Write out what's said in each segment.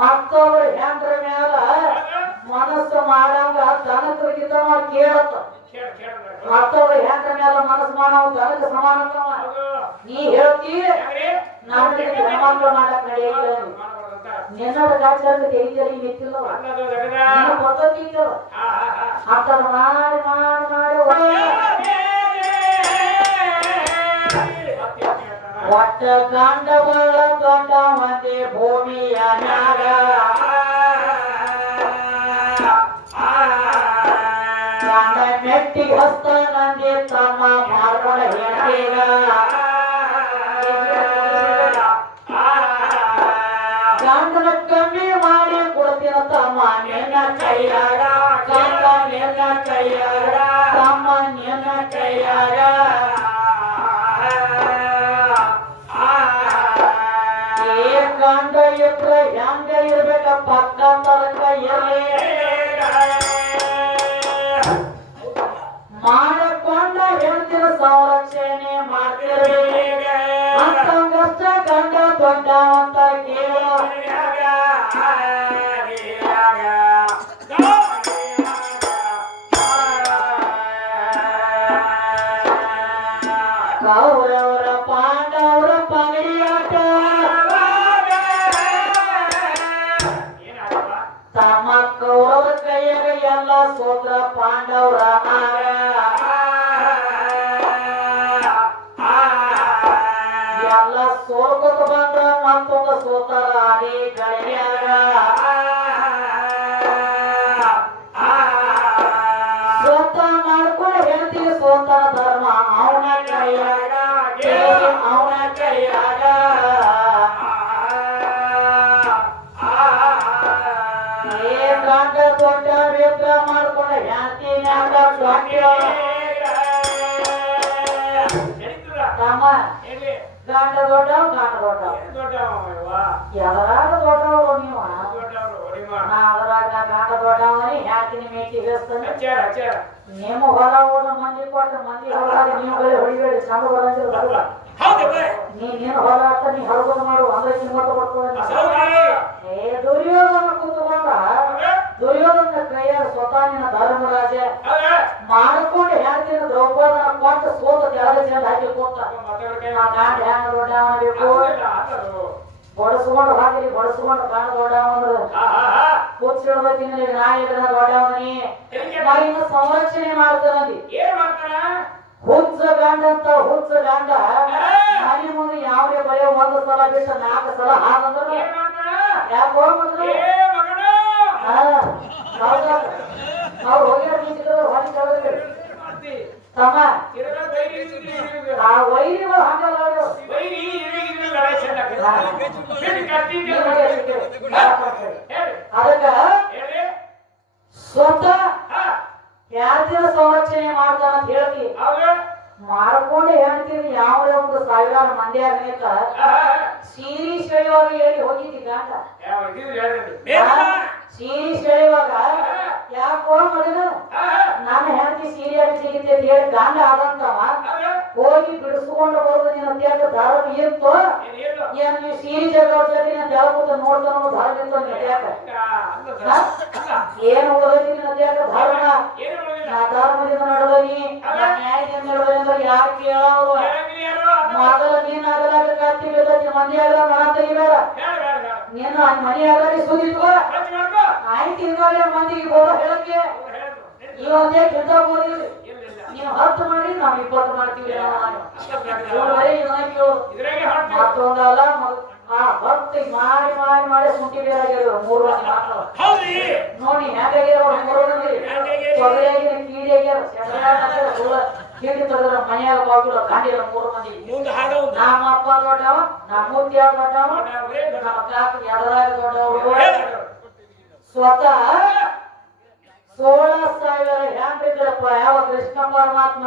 ಮತ್ತೊಬ್ರು ಹೆಂಡ್ರ ಮ್ಯಾಲ ಮನಸ್ಸು ಮಾಡಂಗ ದನಕ್ಕಿಂತ ಕೇಳತ್ತ. ಮತ್ತೊಬ್ರು ಹೆಂಡ್ರ ಮ್ಯಾಲ ಮನಸ್ಸು ಮಾಡವ ದನಕ ಸಮಾನ ಅಂತವ. ನೀ ಹೇಳ್ತಿ ನಾನು ಹೆಣ್ಮಕ್ಳು ಮಾಡಕ್ ನಡೆಯಲ್ಲ. ನಿನ್ನದ ಗಾಚಾರ ತೆಗಿತೀರಿ ನಿಂತಿಲ್ಲವ ಪದ್ಧತಿ ಇದ್ದವ ಅಂತ ಮಾಡಿ ಮಾಡಿ ಮಾಡಿ ಒಟ್ಟ ಗಂಡ ಬಳ ಗಂಡ ಮಂದಿ ಭೂಮಿಯ ಮ್ಯಾಗ ಗಂಡ ಮೆಟ್ಟಿಗೆ ಹಸ್ತ ನಂದಿ ತಮ್ಮ ಮಾಡ್ಕೊಂಡ ಹೇಳ್ತೀಗ ಗಂಡನ ಕಮ್ಮಿ ಮಾಡಿ ಕೊಡ್ತೀನ ತಮ್ಮ ನಿನ್ನ ಕೈಯಾಗ ಗಂಡ ನಿನ್ನ ಕೈಯಾಗ ತಮ್ಮ ನಿನ್ನ ಕೈಯಾಗ ಗಂಡ ಇದ್ರ ಹೆಂಗ ಇರ್ಬೇಕ ಪಕ್ಕ ತಲಕ ಎಲ್ಲಿ ಮಾಡಿಕೊಂಡ ಹೆಂಡತಿನ ಸಂರಕ್ಷಣೆ ಮಾಡ್ತಿರ್ಬೇಕು ಅಂತಂಗಷ್ಟ ಗಂಡ ದೊಡ್ಡ ಅಂತ ಕೇಳ ಕೌರವರ ಪಾಂಡವರ ಪಗಡಿಯಾಟ ತಮ್ಮ ಕೌರವರ ಕೈಯಾಗ ಎಲ್ಲ ಸೋದ್ರ ಪಾಂಡವರ ಎಲ್ಲ ಸೋಲ್ಕೊತ ಬಂದ್ರ ಮತ್ತೊಂದು ಸೋತರ ಅಡಿ ಗಳಿಯಾಗ ಸ್ವತ ಮಾಡ್ಕೊಂಡು ಹೇಳ್ತೀವಿ ಸೋತರ ಧರ್ಮ ಅವನ ಕೈಯಾಗ ಅವನ ಕೈಯಾಗ ಗಂಡ ದೊಡ್ಡ ವೇತ್ರ ಮಾಡ್ಕೊಂಡ ಹೇಳ್ತೀನ್ಯಾಗ ತಮ್ಮ ಗಂಡ ದೊಡ್ಡವ ಗಂಡ ದೊಡ್ಡವ ಎದರಾಗ ದೊಡ್ಡವರು ನೀವು ನಾ ಅದ್ರಾಗ ಗಂಡ ದೊಡ್ಡವನಿ ಹೇಳ್ತೀನಿ ಮೇಟಿ ಹೇಳ್ತಾನೆ ನಿಮ್ಮ ಹೊಲ ಹೋದ ಮಂದಿ ಕೊಟ್ಟ ಮಂದಿ ಹೊಲ ನೀವು ಹೊಡಿಬೇಡಿ ಚಂದ ಬರಂಗಿಲ್ಲ ನೀನ್ ಹೊಲ ಅಂತ ನೀ ಹಳಗೋದು ಮಾಡು ಅಂದ್ರೆ ಕಿಮ್ಮತ್ತ ಬರ್ತದೆ. ದುರ್ಯೋಧನ ಕುತ್ಕೊಂಡ ದುರ್ಯೋಧನ ಕೈಯಾಗ ಸ್ವತಃ ನಿನ್ನ ಧರ್ಮರಾಜ ಮಾಡ್ಕೊಂಡು ಹೇಳ್ತೀನಿ ದ್ರೌಪದನ ಕೊಟ್ಟು ಸೋತ ಕೆಳಗೆ ಚೆಂದ ಹಾಕಿ ಕೂತ ಗಾಂಡ ಹ್ಯಾಂಗ ದೊಡ್ಡವ ಬೇಕು ಬಡಸ್ಕೊಂಡು ಹಾಕಲಿ ಬಡಸ್ಕೊಂಡು ಗಾಂಡ ದೊಡ್ಡವ ಅಂದ್ರೆ ಕೂತ್ಸಿಡ್ಬೇಕಿನ್ನ ನಾ ಇದ್ರ ದೊಡ್ಡವನಿ ಇನ್ನು ಸಂರಕ್ಷಣೆ ಮಾಡ್ತಾನದಿ ಹುಚ್ಚ ಗಂಡ ಅಂತ ಹುಚ್ಚ ಗಂಡ ಮನೆ ಮುಂದೆ ಯಾವ್ದೇ ಬರೀ ಒಂದು ಸಲ ಬಿಟ್ಟು 4 ಸಲ ಹಾಗಂದ್ರೆ ಯಾಕೋ ಬಂದ್ರು ಅವ್ರು ಹೋಗ್ಯಾರ ನಿಂತಿದ್ರು ಹೊರಗೆ ಕೇಳಿದ್ರು ತಮ್ಮ ಆ ವೈರಿಗಳು ಹಂಗಲ್ಲ ಅದಕ್ಕ ಸ್ವತಃ ಯಾರ್ದಿನ ಸಂರಕ್ಷಣೆ ಮಾಡ್ತಾನ ಅಂತ ಹೇಳ್ತಿ ಮಾಡ್ಕೊಂಡು ಹೇಳ್ತೀನಿ ಯಾವುದೇ ಒಂದು 1000 ಮಂದಿ ಆಗಲಿಕ್ಕ ಸೀರಿ ಸೆಳೆಯುವಾಗ ಹೇಳಿ ಹೋಗಿದ್ದಿ ಗಂಡ ಸೀರಿ ಸೆಳೆಯುವಾಗ ಯಾಕೋ ಮಗನ ನಾನು ಹೆಂಡತಿ ಸೀರಿಯಾಗಿ ಸಿಗುತ್ತೆ ಅಂತ ಹೇಳಿ ಗಂಡ ಆದಂತವ ಹೋಗಿ ಬಿಡಿಸ್ಕೊಂಡು ಬರೋದು ನಿನ್ನ ಅತ್ಯಾಗ ಧರ್ಮ ಇತ್ತು ಏನ್ ನೀವು ಸೀರಿ ಜಗತ್ತಿನ ದೇವಕೂತ ನೋಡ್ತಾನೋ ಧರ್ಮ ಇತ್ತು ಅತ್ಯಾಕ ಏನು ಓದೋದಿ ನಿನ್ನ ಅತ್ಯಾಗ ಧರ್ಮ ನಾ ಧರ್ಮದಿಂದ ನಡೆದನಿ ನ್ಯಾಯದಿಂದ ನಡೆದನಿ ಅಂದ್ರೆ ಯಾರು ಕೇಳೋರು ಮೊದಲ ನೀನ್ ಆಗಲಾಗ ಕತ್ತಿ ಬಿದ್ದತಿ ಮಂದಿ ಆಗಲ ಮನ ತೆಗಿಬೇಡ ನೀನು ಮನಿ ಆಗಲಿ ಸುದಿತ್ಕೋ ಆಯ್ತು ಹಿಂಗಾಗ ಮಂದಿಗೆ ಹೋದ ಹೇಳಕ್ಕೆ ಇವತ್ತೇ ಕೆಟ್ಟ ಓದಿದ್ರಿ ನೀವು 10 ಮಾಡಿ ನಾವು 20 ಮಾಡ್ತೀವಿ ಮತ್ತೊಂದಲ್ಲ ಆ ಭಕ್ತಿಗೆ ಮಾಡಿ ಮಾಡಿ ಮಾಡಿ ಸುಂಟಿ ಬೇರಾಗಿರೋ 3 ಮಂದಿ ಮಾತ್ರ ನೋಡಿ ಹೆಂಗಾಗಿರೋ 3 ಮಂದಿ ತೊಗರಿಯಾಗಿನ ಕೀಡಿಯಾಗ್ಯಾರ ಕೀಡಿ ತೆಗೆದ್ರ ಮನೆಯಾಗ ಬಾಗಿಲು ಗಾಂಡಿಲ್ಲ 3 ಮಂದಿ ನಮ್ಮ ಅಪ್ಪ ದೊಡ್ಡವ ನಮ್ಮ ಮೂರ್ತಿ ದೊಡ್ಡವ ನಮ್ಮ ಕಾಕ ಎಡರಾಗ ದೊಡ್ಡವರು ಸ್ವತಃ 16,000 ಹೆಂಡ್ರಿದ್ರಪ್ಪ ಯಾವ ಕೃಷ್ಣ ಪರಮಾತ್ಮ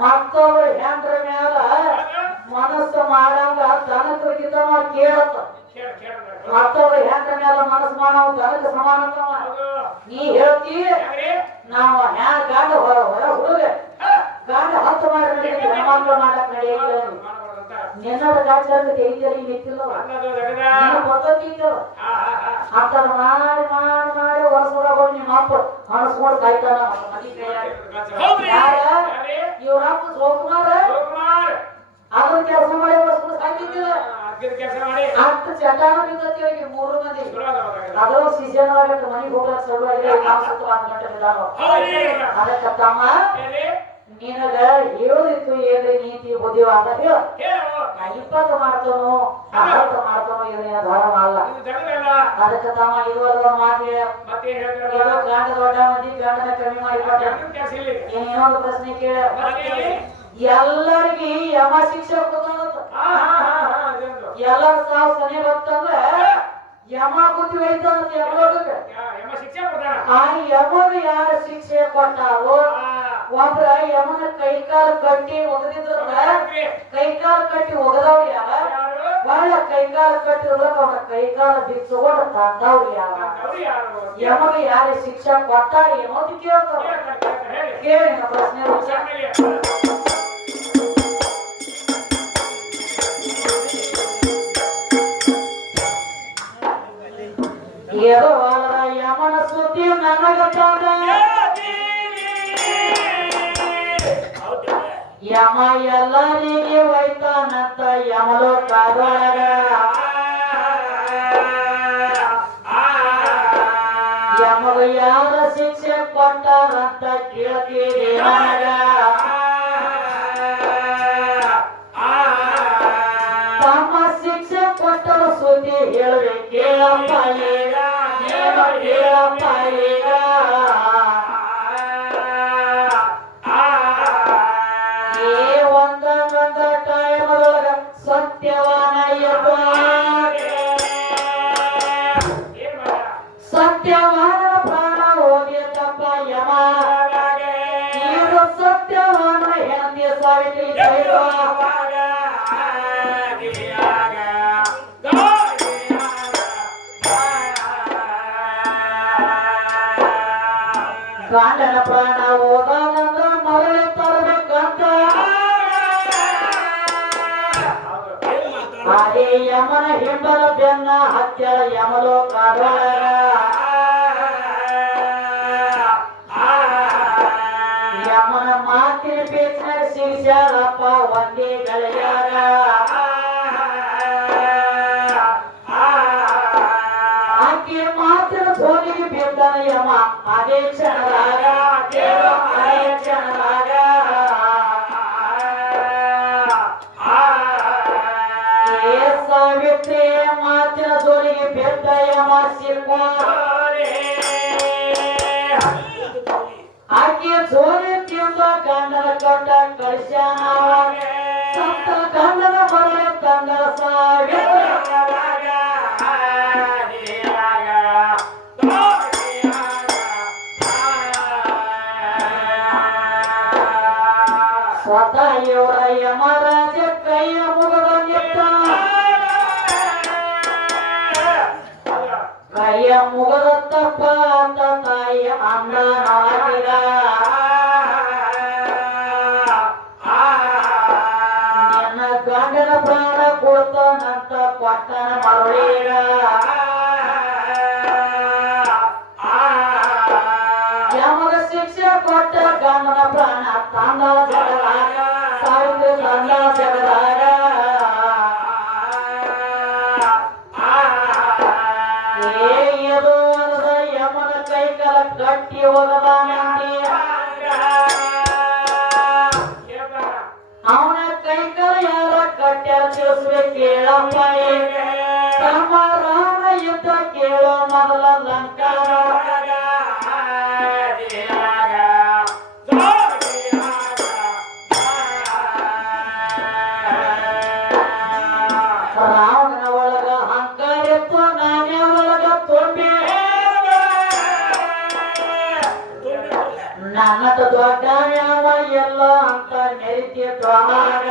ಮತ್ತೊಬ್ರು ಹೆಂಡ್ರ ಮ್ಯಾಲ ಮನಸ್ಸು ಮಾಡಂಗ ದನಕ್ಕಿಂತ ಕೇಳತ್ತ ಮತ್ತೊಬ್ರು ಹೆಂಡ್ರ ಮ್ಯಾಲ ಮನಸ್ಸು ಮಾಡವ ದನಕ ಸಮಾನ ಅಂತವ. ನೀ ಹೇಳ್ತಿ ನಾವು ಹ್ಯಾಂಗ ಗಾಂಡ ಹೊರ ಹುಡುಗ ಗಾಂಡ 10 ಮಾಡಿ ಹೆಣ್ಮಕ್ಳು ಮಾಡಕ್ ನಡೆಯಲ್ಲ ನಿನ್ನೋಡ ಗಾಚಾರ ತೆಗಿತಾರೆ ನಿಂತಿಲ್ಲ ಅಂತ ಮಾಡಿ ಮಾಡಿ ಮಾಡಿ ವರ್ಷ ನಿಮ್ಮ ಅಪ್ಪ ಹಣಸ್ಕೊಂಡು ಕಾಯ್ತಾನ ಇವ್ರ ಅಪ್ಪ ಶಿವಕುಮಾರ ಅದನ್ನ ಕೆಲಸ ಮಾಡಿ ವರ್ಷ ಸಾಕಿದ್ದಿಲ್ಲ ಅಷ್ಟು ಚಟಾಣ ಬಿದ್ದತಿ ಮೂರು ಮಂದಿ ಅದರ ಸೀಸನ್ ಆಗತ್ತೆ ಮನೆಗೆ ಹೋಗ್ಲಕ್ ಸಲುವಾಗಿ ನಾವು ಸುತ್ತ 1 ಗಂಟೆ ಬಿದ್ದಾವ ಅದಕ್ಕೆ ತಮ್ಮ ನಿನಗ ಹೇಳೋದಿತ್ತು ಏನ್ರಿ ನೀತಿ ಬುದ್ಧಿವ ಅಂತ ಹೇಳ 20 ಮಾಡ್ತಾನೋ 60 ಮಾಡ್ತಾನೋ ಏನೇನ ಧರ್ಮ ಅಲ್ಲ ಅದಕ್ಕೆ ತಮ್ಮ ಇರುವಲ್ಲ ಮಾತು ಗಂಡ ದೊಡ್ಡ ಮಂದಿ ಗಂಡನ ಕಮ್ಮಿ ಮಾಡಿಕೊಟ್ಟ ಇನ್ನೊಂದು ಪ್ರಶ್ನೆ ಕೇಳ ಎಲ್ಲರಿಗೆ ಯಮ ಶಿಕ್ಷೆ ಎಲ್ಲರ ಸಾವು ಸನಿ ಬಂತಂದ್ರೆ ಯಮ ಬುದ್ಧಿ ಹೊಡಿತಾನಂತ ಆ ಯಮಗ ಯಾರ ಶಿಕ್ಷೆ ಕೊಟ್ಟಾರೋ ಒಬ್ರ ಯಮನ ಕೈಕಾಲ ಕಟ್ಟಿ ಒಗದಿದ್ರ ಕೈಕಾಲ ಕಟ್ಟಿ ಒಗದವ್ರು ಯಾರ ಒಳ್ಳೆ ಕೈಕಾಲ ಕಟ್ಟಿದ್ರ ಅವನ ಕೈಕಾಲ ಬಿಚ್ಚುಕೊಂಡು ತಂದವ್ರು ಯಾರ ಯಮಗ ಯಾರ ಶಿಕ್ಷೆ ಕೊಟ್ಟಾರ ಏನೋ ಕೇಳ್ತಾರ ಕೇಳಿ ಪ್ರಶ್ನೆ ಯಮನ ಸುದ್ದಿ ನನಗ ಯಮ ಎಲ್ಲರಿಗೆ ಒಯ್ತಾನಂತ ಯಮಲೋಕದೊಳಗ ಯಮಗ ಯಾರ ಶಿಕ್ಷೆ ಕೊಟ್ಟಾರಂತ ಕೇಳ್ತೀರಿ ನನಗ ತಮ್ಮ ಶಿಕ್ಷೆ ಕೊಟ್ಟರ ಸುದ್ದಿ ಹೇಳ್ರಿ ಕೇಳಪ್ಪ ಈಗ ಕೇಳಪ್ಪ ಈಗ ಒಂದೊಂದ ಟೈಮದೊಳಗ ಸತ್ಯವಾನ ಸತ್ಯವಾನ ಪ್ರಾಣ ಹೋಗಿತ್ತಪ್ಪ ಯಮ ಇದು ಸತ್ಯವಾನ ಹೆಂದಿ ಸಾವಿತ್ರಿ ಗಂಡನ ಪ್ರಾಣ ಹೋದಾಗಂದ್ರ ಮರಳಿ ತರಬೇಕಂತ ಅದೇ ಯಮನ ಹಿಂಬಲ ಬೆನ್ನ ಹತ್ಯಳ ಯಮಲೋಕದೊಳಗ ಯಮನ ಮಾತಿನ ಬೇಸಿನ ಶಿಕ್ಷರಪ್ಪ ಒಂದೇ ಗೆಳೆಯಾಗ ಆಕೆ ಮಾತಿನ ಸೋಲಿಗೆ ಬಿದ್ದಾನ ಯಮ ಅದೇ ಕ್ಷಣದಾಗ ಅದೇ ಕ್ಷಣದಾಗ ಸಾವಿತ್ರಿ ಮಾತಿನ ಸೋಲಿಗೆ ಬಿದ್ದ ಯಮ ಆಕೆ ಸೋಲಿ ತಿಂದ ಗಂಡನ ಕೊಟ್ಟ ಕಳಿಸ್ಯಾನ ಸತ್ತ ಗಂಡನ ಮರಳಿ ತಂದ ಸಾವಿತ್ರಿ ಸ್ವತಃ ಇವರ ಯಮರಾಜ ಕೈಯ ಮುಗದ ನಿತ್ತ ಕೈಯ ಮುಗದ ತಪ್ಪ ಅಂತ ತಾಯಿ ಅಮ್ಮನಾಗಿರ ನನ್ನ ಗಂಡನ ಪ್ರಾಣ ಕೊಡ್ತಾನಂತ ಕೊಟ್ಟನ ಮರಳಿಗ ಯಮಗ ಶಿಕ್ಷೆ ಕೊಟ್ಟ ಗಂಡನ ಪ್ರಾಣ ತಂದ ಜಗದಾಗ ಸಾವಿತ್ರಿ ತಂದ ಜಗದಾಗ ಏದು ಅಲ್ಲದ ಯಮನ ಕೈಕಾಲ ಕಟ್ಟಿ ಹೋಗದ ಅವನ ಕೈಕಾಲ ಯಾರ ಕಟ್ಟ್ಯಾರ ತಿಳಿಸ್ಬೇಕು ಕೇಳಪ್ಪ ತಮ್ಮ ರಾಮ ಯುದ್ಧ ಕೇಳೋ ಮೊದಲ ಲಂಕಾರ ರಾವಣನ ಒಳಗ ಅಹಂಕಾರ ಇತ್ತು ನಾನೇ ಒಳಗ ತುಂಬಿ ನನ್ನದ ದೊಡ್ಡ ಯಾವ ಎಲ್ಲ ಅಂತ ನೆರಿತಿತ್ತು ಆಗ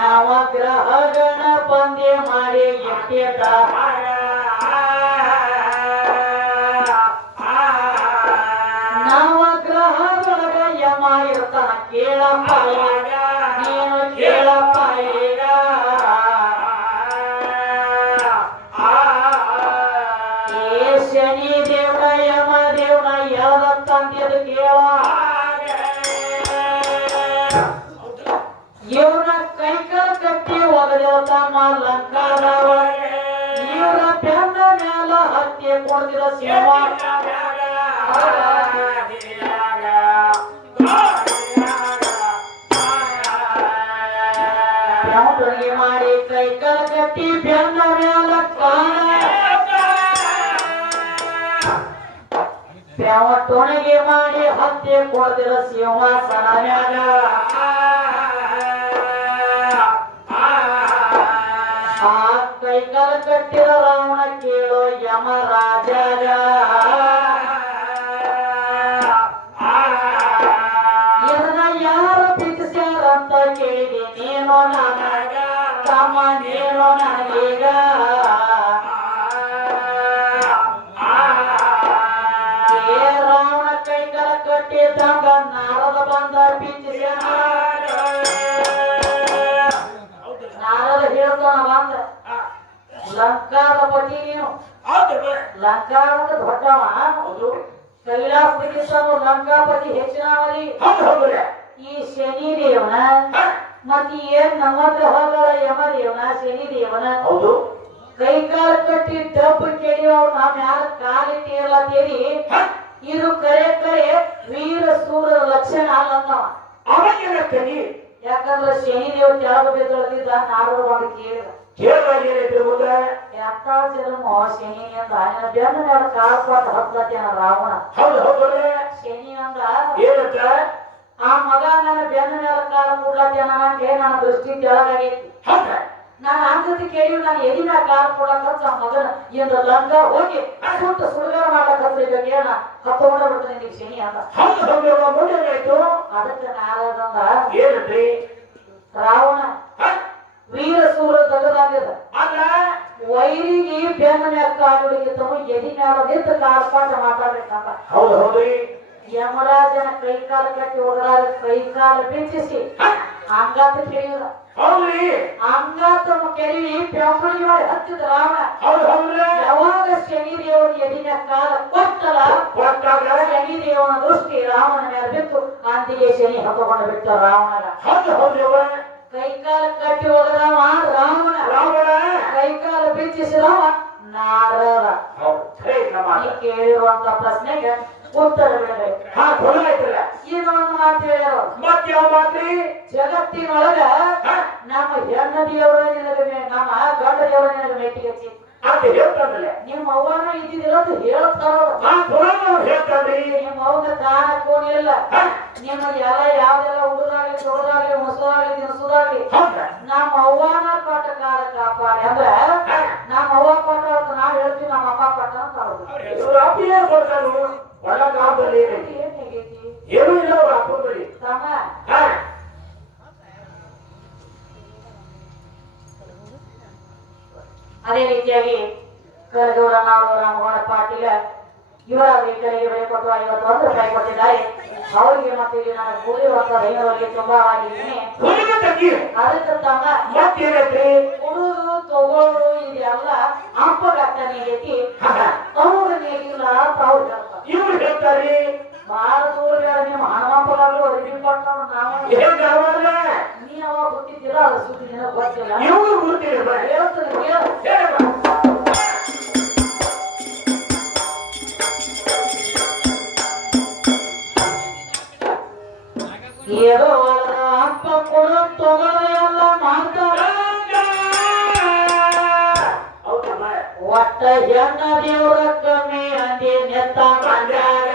ನವ ಗ್ರಹಗಣ ಬಂದೆ ಮಾಡಿ ಇಟ್ಟಿದ್ದ ನವ ಗ್ರಹದೊಳಗ ಯಮ ಇರ್ತಾನ ತಮ್ಮ ಲಂಕಾದವ ಇವರ ಬೆನ್ನ ಮ್ಯಾಲ ಹತ್ಯೆ ಕೊಡ್ತಿರ ಶಿವ ಬೆವಟೊಣಗಿ ಮಾಡಿ ಕೈ ಕಾಲ ಕಟ್ಟಿ ಬೆನ್ನ ಮ್ಯಾಲ ಬೆವಟೊಣಗಿ ಮಾಡಿ ಹತ್ಯೆ ಕೊಡ್ತಿರ ಸಿಂಹಾಸನ ಮ್ಯಾಲ ಕೈ ಕಾಲ ಕಟ್ಟಿರ ರಾವಣ ಕೇಳೋ ಯಮರಾಜ ಇದನ್ನ ಯಾರು ಬಿಡಿಸ್ಯಾರಂತ ಕೇಳಿದೆ ನೀನು ನನಗ ತಮ್ಮ ನೀನು ನನಗೀಗ ರಾವಣ ಕೈ ಕಾಲ ಕಟ್ಟಿದ್ದಂಗ ನಾರದ ಬಂದ ಬಿಡಿಸ್ಯಾನ ನಾರದ ಹೇಳ್ತಾನ ಬಂದ ಲಂಕಾದ ಪತಿ ನೀನು ಲಂಕಾದ ದೊಡ್ಡವ ಕೈಲಾಸಕ್ಕಿಂತಲೂ ಲಂಕಾಪತಿ ಹೆಚ್ಚಿನವರಿ ಈ ಶನಿ ದೇವನ ಮತ್ತೆ ಏನ್ ನಮ್ಮತ್ರ ಹೋಗಲ್ಲ ಯಮದೇವನ ಶನಿ ದೇವನ ಕೈ ಕಾಲ ಕಟ್ಟಿ ಡಬ್ಬು ಕೇಳಿ ಅವ್ರು ನಾವ್ ಯಾರ ಕಾಲಿಟ್ಟಿರಲ್ಲ ತೇರಿ ಇದು ಕರೆ ಕರೆ ವೀರ ಸೂರ ಲಕ್ಷಣ ಅಲ್ಲಂದವ ಅವಾಗೇನಂತೀನಿ ಯಾಕಂದ್ರೆ ಶನಿ ದೇವ ಕೆಳಗ ಬಿದ್ದೊಳದಿದ್ದ ನಾಡೋರು ಬಂದು ಕೇಳಿದ ಎಂತ ಜನ್ಮ ಶನಿ ಅಂದ ಬೆನ್ನ ಮೇಲೆ ಕಾಲ್ಪಾಟ ಹತ್ತನ ರಾವಣ ಶನಿ ಅಂದ ಏನಂತ ಆ ಮಗ ನನ್ನ ಬೆನ್ನ ಮೇಲೆ ಕಾಲ ಕೂಡ್ಲತ್ತೇನ ನಂಗೆ ನನ್ನ ದೃಷ್ಟಿ ಕೆಳಗಾಗೈತಿ ನಾನು ಅಂಗತಿ ಕೇಳಿ ನಾನು ಎದಿನ ಕಾಲ್ ಕೊಡಕತ್ತ ಆ ಮಗನ ಏನು ಲಂಗ ಹೋಗಿ ಸುತ್ತ ಸುಡುಗಾರ ಮಾಡ್ಲಕತ್ರ ಏನ ಹತ್ತೊಂಡ ಬಿಡ್ತಾನೆ ನಿನಗೆ ಶನಿ ಅಂದ ಅದಕ್ಕೆ ನಾರದಂದ ಏನಂದ್ರಿ ರಾವಣ ವೀರ ಸೂರ ತಗದಾಗ್ಯದ ವೈರಿಗೆ ಬೆನ್ನ ಮ್ಯಾಗ ಕಾಲುಡಿಗಿದ್ದವು ಎದಿ ಮ್ಯಾಲ ನಿಂತ ಕಾಲ್ಪಾಟ ಮಾತಾಡ್ಬೇಕಂತ ಯಮರಾಜನ ಕೈ ಕಾಲ ಕಟ್ಟಿ ಹೋಗಲಾಗ ಕೈ ಕಾಲ ಬಿಚ್ಚಿಸಿ ಅಂಗಾತ ಕೆರೆಯುದ ಅಂಗಾತ ಕೆರೆವಿ ಬೆವಕಳಿ ಮಾಡಿ ಹತ್ತಿದ ರಾವಣ ಯಾವಾಗ ಶನಿ ದೇವರ ಎದಿನ ಕಾಲ ಕೊಟ್ಟಲ ಶನಿ ದೇವನ ದೃಷ್ಟಿ ರಾವಣ ಮೇಲೆ ಬಿತ್ತು ಅಂದಿಗೆ ಶನಿ ಹತ್ತಕೊಂಡು ಬಿಟ್ಟ ರಾವಣಗ ಕೈ ಕಾಲ ಕಟ್ಟಿ ಹೋಗದವ ರಾವಣ ಕೈ ಕಾಲ ಬಿಚ್ಚಿಸಿದವ ನಾರದ ಕೇಳಿರುವಂತ ಪ್ರಶ್ನೆಗೆ ಉತ್ತರ ಬಿಡಬೇಕು ಈಗ ಒಂದು ಮಾತು ಹೇಳ್ಯಾರ ಜಗತ್ತಿನೊಳಗ ನಮ್ಮ ಹೆಣ್ಣು ದೇವರ ನಿನಗೆ ನಮ್ಮ ಗಂಡ ದೇವರ ನಿನಗೆ ಮೇಟಿಗೆ ನಿಮ್ಮ ಅವ್ವನ ಇದ್ದಿದ್ದಿಲ್ಲ ಅಂತ ಹೇಳ್ತಾರ ನಿಮ್ಮ ಅವ್ವನ ದಾನ ಕೋಣಿಲ್ಲ ನಿಮಗೆ ಎಲ್ಲ ಯಾವ್ದೆಲ್ಲ ಹುಡುಗಾಗ್ಲಿ ತೊಡದಾಗ್ಲಿ ಮೊಸರಾಗ್ಲಿ ದಿನಸುದಾಗ್ಲಿ ನಮ್ಮ ಅವ್ವನ ಕೊಟ್ಟ ಕಾಲ ಕಾಪಾಡಿ ಅಂದ್ರ ನಮ್ಮ ಅವ್ವ ಕೊಟ್ಟ ನಾವ್ ಹೇಳ್ತೀವಿ ನಮ್ಮ ಅಪ್ಪ ಕೊಟ್ಟ ಅಂತ ಏನು ಇಲ್ಲ ಅವ್ರ ಅಪ್ಪಂಬರಿ ತಮ್ಮ ಅದೇ ರೀತಿಯಾಗಿ ಕರಗೌಡನವರು ರಾಮಗೌಡ ಪಾಟೀಲ ಇವರ ಕಡೆಗೆ ಬೆಲೆ ಕೊಟ್ಟು 51 ರೂಪಾಯಿ ಕೊಟ್ಟಿದ್ದಾರೆ ಅವರಿಗೆ ಮತ್ತೆ ಇಲ್ಲಿ ನಾನು ಕೂಡಿರುವಂತ ರೈತರಿಗೆ ತುಂಬಾ ಆಗಿದ್ದೀನಿ ಅದಕ್ಕೆ ತಮ್ಮ ಕೊಡುವುದು ತಗೊಳ್ಳೋದು ಇದೆಲ್ಲ ಅಪ್ಪಗಟ್ಟನೆಗೈತಿ ಅವ್ರ ನೀಗಿಲ್ಲ ಅಂತ ಅವ್ರು ಹೇಳ್ತಾರೆ ಇವ್ರು ಹೇಳ್ತಾರೆ ಬಾಳ ದೂರ ನಿಮ್ಮ ಹಣಮಪ್ಪಗಾಗ್ಲೂ ಅರಿವಿ ಕೊಟ್ಟವ್ರು ನಾವು ನೀ ಅವಾಗ ಗೊತ್ತಿದ್ದೀರ ಅದ್ರ ಸುದ್ದಿ ನಿನಗೆ ಗೊತ್ತಿಲ್ಲ ಹೇಳ್ತಾನೆ ಏನೋ ಅಪ್ಪ ಕೊಡೋ ತಗೊಳ್ಳೋ ಎಲ್ಲ ಮಾಡ್ತಾರ ಒಟ್ಟ ಹೆಣ್ಣ ದೇವರ ಕಮ್ಮಿ ಅಂದಿ ನೆತ್ತ ಮಂಡ್ಯಾಗ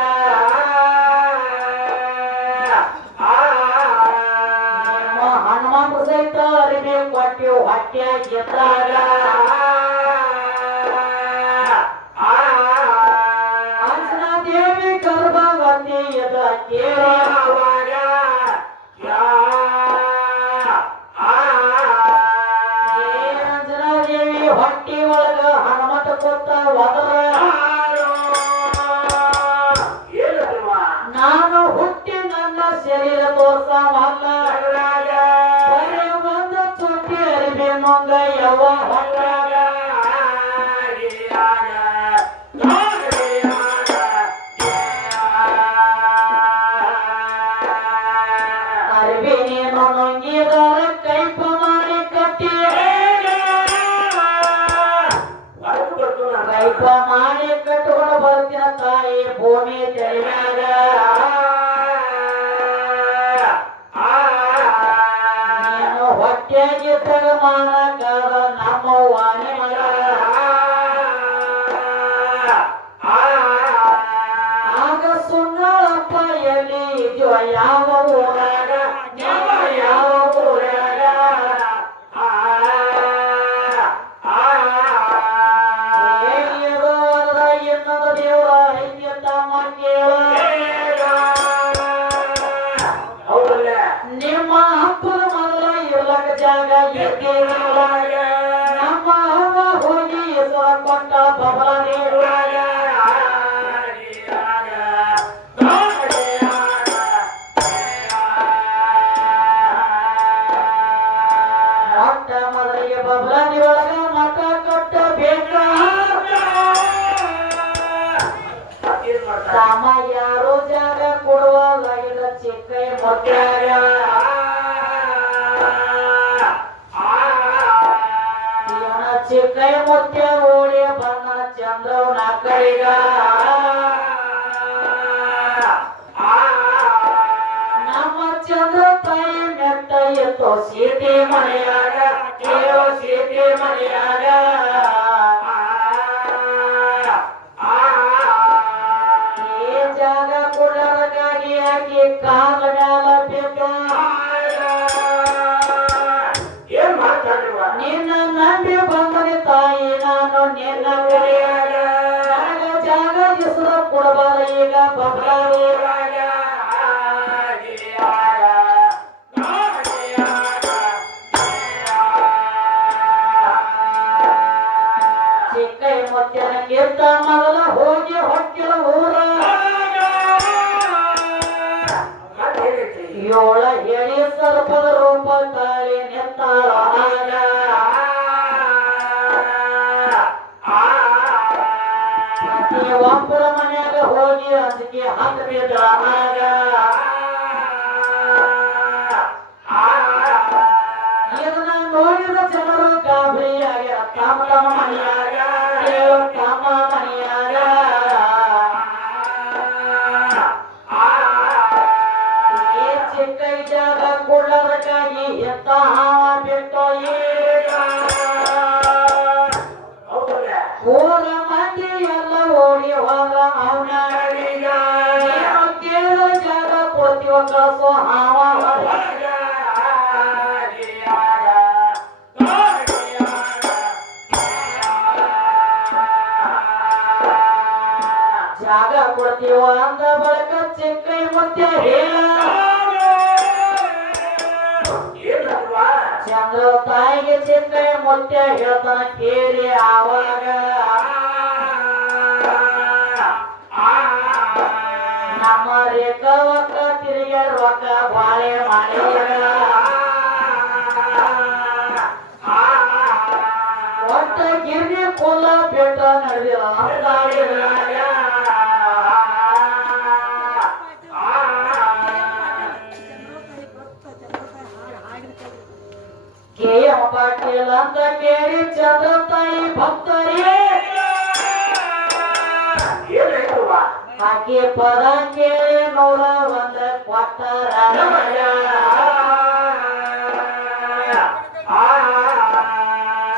ನಿಮ್ಮ ಹನುಮಂತ ಸಹಿತ ಅರಿವಿ ಕೊಟ್ಟಿವ್ ಹೊಟ್ಯಾಗಿದ್ದಾಗ ಅಂಜನಾ ದೇವಿ ಗರ್ಭವತಿ ಎದ ಕೇಳುವಾಗ ಅಂಜನಾ ದೇವಿ ಹೊಟ್ಟಿ ಒಳಗ ಹನುಮಂತ ಕೊತ್ತ ಒದರ ನಾನು ಹುಟ್ಟಿ ನನ್ನ ಶರೀರ ತೋರ್ಸವಲ್ಲ ಬರೀ ಒಂದು ಚುಟ್ಟಿ ಅರಿವಿ ಮುಂಗ ಯವ್ವ ಹೊಟ್ಟಾಗ ಅರಿವಿ ನೀನು ನುಂಗಿದರ ಕೈಪ ಮಾಡಿ ಕಟ್ಟಿ ಯಪ್ಪ ಮಾಡಿ ಕಟ್ಟುಕೊಂಡು ಬರ್ತಿನ ತಾಯಿ ಭೂಮಿ ತೆಳಿಮ್ಯಾಗ ನೀನು ಹೊಟ್ಟೆಗಿದ್ದಾಗ ಮಾಡಕ್ಕಾದ ನಮ್ಮ ವಾಣಿ ಮಗ ಆಗ ಸುಣ್ಣಳಪ್ಪ ಎಲ್ಲಿ ಇದೆಯೋ ಯಾವ ಊರಾಗ ಯಾವ ಊರಾಗ ಇನ್ನೊಂದು ದೇವರ ಐಕ್ಯ ತಮ್ಮ ಕೇಳ ನಿಮ್ಮ ಹಬ್ಬದ ಮೊದಲ ಇರ್ಲಕ ಜಾಗ ಎದ್ದೇಳಾಗ ನಮ್ಮ ಹವ ಹೋಗಿ ಹೆಸರ ಕೊಟ್ಟ ಬಬಲ ನೀಡುವಾಗ ಮೊಟ್ಟ ಮೊದಲಿಗೆ ಬಬಲ ನೀರೊಳಗ ಮಠ ಕಟ್ಟಬೇಕ ತಮ್ಮ ಯಾರು ಜಾಗ ಕೊಡುವಾಗ ಇಲ್ಲ ಚಿಕ್ಕ ಮೊಟ್ಟಾಗ ಇವನ ಚಿಕ್ಕ ಮುತ್ಯ ಓಡಿ ಬಂದ ಚಂದ್ರವನ ಕೈಗ ನಮ್ಮ ಚಂದ್ರ ತಾಯಿ ಮೆಟ್ಟ ಎತ್ತೋ ಸೀಟಿ ಮನೆಯಾಗ ಕೇಳೋ ಸೀಟಿ ಮನೆಯಾಗ ಈ ಜಾಗ ಕೊಡೋದಕ್ಕಾಗಿ ಆಕಿ ಕಾಲ ಮ್ಯಾಲ ಬೇಕು ನಿನ್ನ ನಂಬಿ ಬಂದನೆ ತಾಯಿ ನಾನು ನಿನ್ನ ಕಡೆಯಾಗ ನನಗ ಜಾಗ ಹೆಸರು ಕೊಡಬಾರ ಈಗ ಬಬಲಾಗ ಚಿಕ್ಕ ಮುತ್ಯನಕ್ಕಿಂತ ಮೊದಲ ಹೋಗಿ ಹೊಕ್ಕಿಲ ಊರ ಏಳ ಹೇಳಿ ಸರ್ಪದ ರೂಪ ತಾಳಿ ನೆತ್ತಾಳ ಒಬ್ಬರ ಮನ್ಯಾಗ ಹೋಗಿ ಅದಕ್ಕೆ ಹಾಕಬೇಕ ಇದನ್ನ ನೋಡಿದ ಜನರು ಗಾಬರಿ ಆಗ್ಯಾರ ತಮ್ಮ ತಮ್ಮ ಮನೆಯಾಗ ತಮ್ಮ ಮನೆಯಾಗ ಈ ಚಿಕ್ಕ ಜಾಗ ಕೊಡೋದಕ್ಕಾಗಿ ಎಂತ ಹಾವ ಬಿಟ್ಟು ಊರ ಮಂದಿ ಎಲ್ಲ ಓಡಿ ಹೋಗ ಅವನ ಕೇಳಿದ ಜಾಗ ಕೊಡ್ತೀವ ಕಳಸೋ ಹಾವ ಜಾಗ ಕೊಡ್ತೀವ ಅಂದ ಬಳಿಕ ಚಿಕ್ಕ ಮುತ್ಯ ಹೇಳ ಚಂದ್ರ ತಾಯಿಗೆ ಚಿಕ್ಕ ಮುತ್ಯ ಹೇಳ್ತಾನ ಕೇಳಿ ಆವಾಗ ನಮ್ಮ ರೇಖ ಒಕ್ಕ ತಿರುಗಾಡ ಒಕ್ಕ ಬಾಳೆ ಮಾಡಿದ ಒಟ್ಟ ಗಿರ್ನಿ ಕೊಲ್ಲ ಬೆಟ್ಟ ನಡೆದಿಲ್ಲ ಕೆಎಂ ಪಾಟೀಲ್ ಅಂತ ಕೇಳಿ ಚಂದ್ರ ತಾಯಿ ಭಕ್ತರಿ ಆಕೆ ಪದ ಕೇಳಿ 101 ಕೊಟ್ಟರ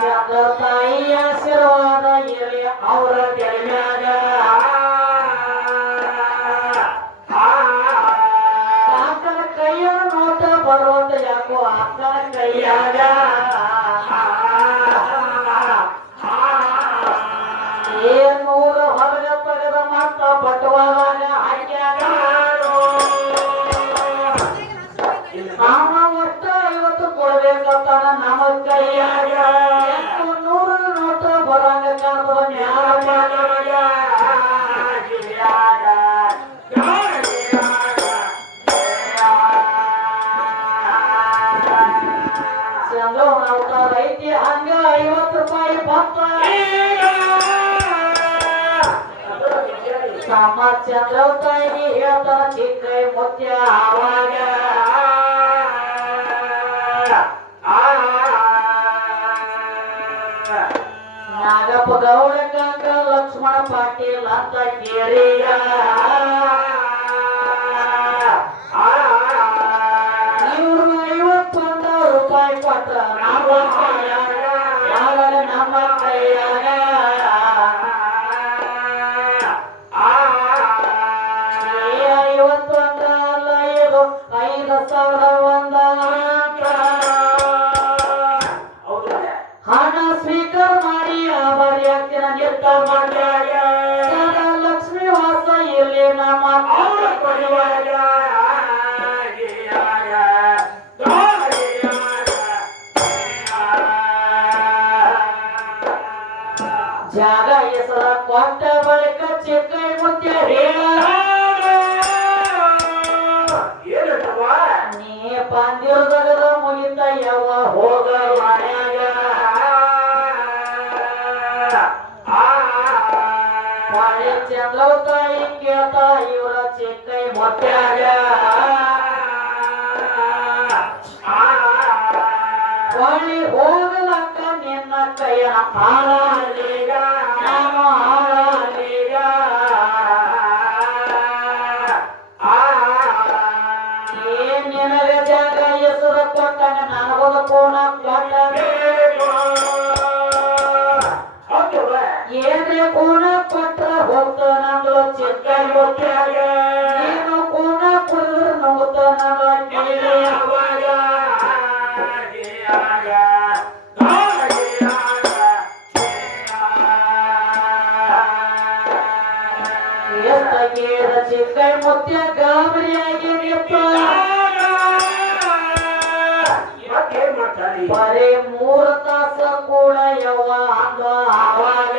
ಚಂದ್ರ ತಾಯಿ ಆಶೀರ್ವಾದ ಇರಲಿ ಅವರ ಗೆಳೆಯಾಗ ಅಕ್ಕನ ಕೈಯ ನೋಟ ಬರುವಂತ ಯಾಕೋ ಅಕ್ಕನ ಕೈಯಾಗ ಏನೂರು ಹೊರಗ ತೆಗೆದ ಮತ್ತ ಬಟವಾದಾಗ ಹಾಕ್ಯಾಗ ನಾವ ಒಟ್ಟ 50 ಕೊಡ್ಬೇಕಂತಾನ ನಮ್ಮ ಕೈಯಾಗ 100 ನೋಟ ಬರಂಗ ಕಾಣದ ಚಂದ್ರವನ ಅವತಾರ ಐತಿ ಹಂಗ 50 ರೂಪಾಯಿ ಭಕ್ತ ನಮ್ಮ ಚಂದ್ರ ತಾಯಿಗೆ ಹೇಳ್ತಾನ ಚಿಕ್ಕ ಮುತ್ಯ ಆವಾಗ ನಾಗಪ್ಪ ಗೌಡ ಕಾಕ ಲಕ್ಷ್ಮಣ ಪಾಟೀಲ್ ಅಂತ ಕೇಳಿಯ ಇವ್ರು 51 ರೂಪಾಯಿ ಕೊಟ್ಟ ನಮ್ಮ ಕೈಯಾಗ 51 ಅಲ್ಲ ಇದು 5,001 ಹಣ ಸ್ವೀಕಾರ ಮಾಡಿ ಅವರ್ಯಾಕಿನ ನಿರ್ತ ಮಾಡ್ಯಾಗ ಸದಾ ಲಕ್ಷ್ಮೀ ವಾಸ ಇಲ್ಲಿ ನಮ್ಮ ಜಾಗ ಹೆಸರ ಕೊಟ್ಟ ಬಳಿಕ ಚಿಕ್ಕೈ ಮುತ್ಯ ನೀ ಬಂದಿರೋದಗದ ಮುಗಿತ ಯಾವ ಹೋಗ ಮನ್ಯಾಗ ಮಳೆ ಚಂದ್ರವ ತಾಯಿ ಕೇಳ್ತ ಇವರ ಚಿಕ್ಕೈ ಮುತ್ಯಾಗ ಹೊಳಿ ಹೋಗಲಕ್ಕ ನಿನ್ನ ಕೈಯ ಹಾಳೀಗ ನಮ್ಮ ಹಾಳೀಗ ಏನ್ ನಿನಗ ಜಾಗ ಹೆಸರು ಕೊಟ್ಟಾಗ ನನಗೋದ ಕೋಣ ಕೊಟ್ಟಬೇಕು ಏನ್ರೆ ಕೋಣ ಕೊಟ್ರ ಹೋಗ್ತ ನಂದು ಚಿಕ್ಕೈ ಮುತ್ಯಾಗ ನೀನು ಕೋಣ ಕುಡಿದ್ರ ನೋಗ್ತ ನಂದು ಕೇಳಿ ಚಿಕ್ಕೈ ಮುತ್ಯ ಗಾಬರಿಯಾಗಿ ಬರೀ 3 ತಾಸ ಕೂಡ ಯವ್ವ ಅಂದ ಆವಾಗ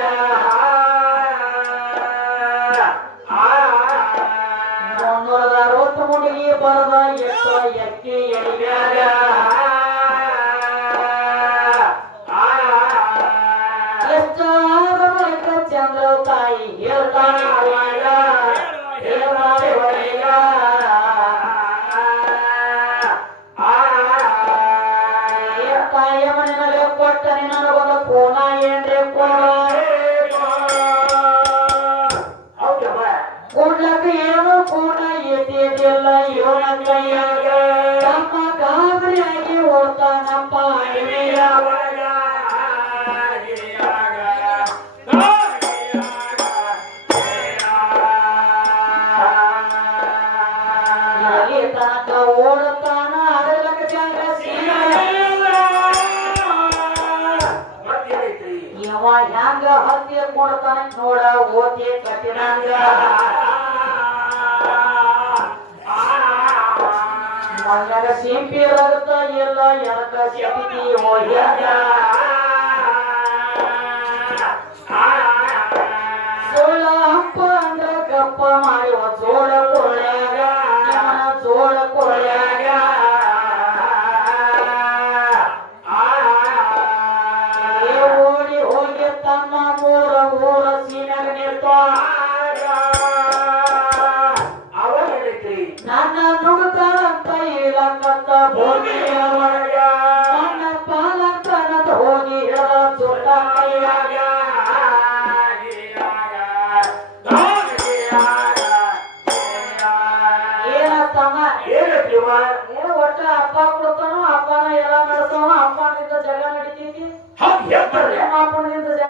360 ಮುಡಿಗೆ ಬರದ ಎಷ್ಟೋ ಎಕ್ಕಿ ಎಳಿಯಾಗ ಎಷ್ಟಾದ ಬಳಿಕ ಚಂದ್ರ ತಾಯಿ ಹೇಳ್ತಾಳೆ ತಾಯಿಯ ಮನೆಯಾಗ ಕೊಟ್ಟನೆ ನನಗೊಂದು ಕೋಣ ಏನ್ರಿ ಕೊಡ್ಲಕ್ಕ ಏನು ಕೋಣ ಎದ್ದಿಲ್ಲ ಇವನ ಕೈಯಾಗ ತಮ್ಮ ಗಾಬರಿಯಾಗಿ ಓಡ್ತಾನಪ್ಪ ಅಡವಿಯ ಒಳಗ ತನಕ ಓಡುತ್ತಾನ ಅದರಲಕ್ಕ ಜಾಗ ಇವ ಹ್ಯಾಂಗ ಹತ್ತಿ ಕೊಡ್ತಾನ ನೋಡ ಓಕೆ ಕಟ್ಟಿನಂಗ ಮನ್ಯಾಗ ಸಿಂಪಿ ರಗತ ಇಲ್ಲ ಎನಕ ಸಿಂಪಿ ಹೋಗ್ಯಾಗ ಸೋಳ ಅಪ್ಪ ಅಂದ್ರ ಕಪ್ಪ ಮಾಡಿ ಜೋಳ ಕೊಳ್ಯಾಗ ಜೋಳ ಕೊಳ್ಯಾಗ ಓಡಿ ಹೋಗಿ ತಮ್ಮ ಊರ ಸೀನಾಗ ನಿಲ್ತಾಗ ನನ್ನ ನುಗ್ತಾರಂತ ಇಳಕತ್ತ ಭೂಮಿಯ ಒಳಗ ನನ್ನ ಪಾಲಕನಂತ ಹೋಗಿ ಹೇಳ ಚೋಟ ಕೈಯಾಗ ಏನು ಒಟ್ಟ ಅಪ್ಪ ಕೊಡ್ತಾನೋ ಅಪ್ಪನ ಎಲ್ಲ ನಡೆಸೋಣ ಅಪ್ಪನಿಂದ ಜಗ ನಡಿತೈತಿ ನಿಮ್ಮ ಅಪ್ಪನಿಂದ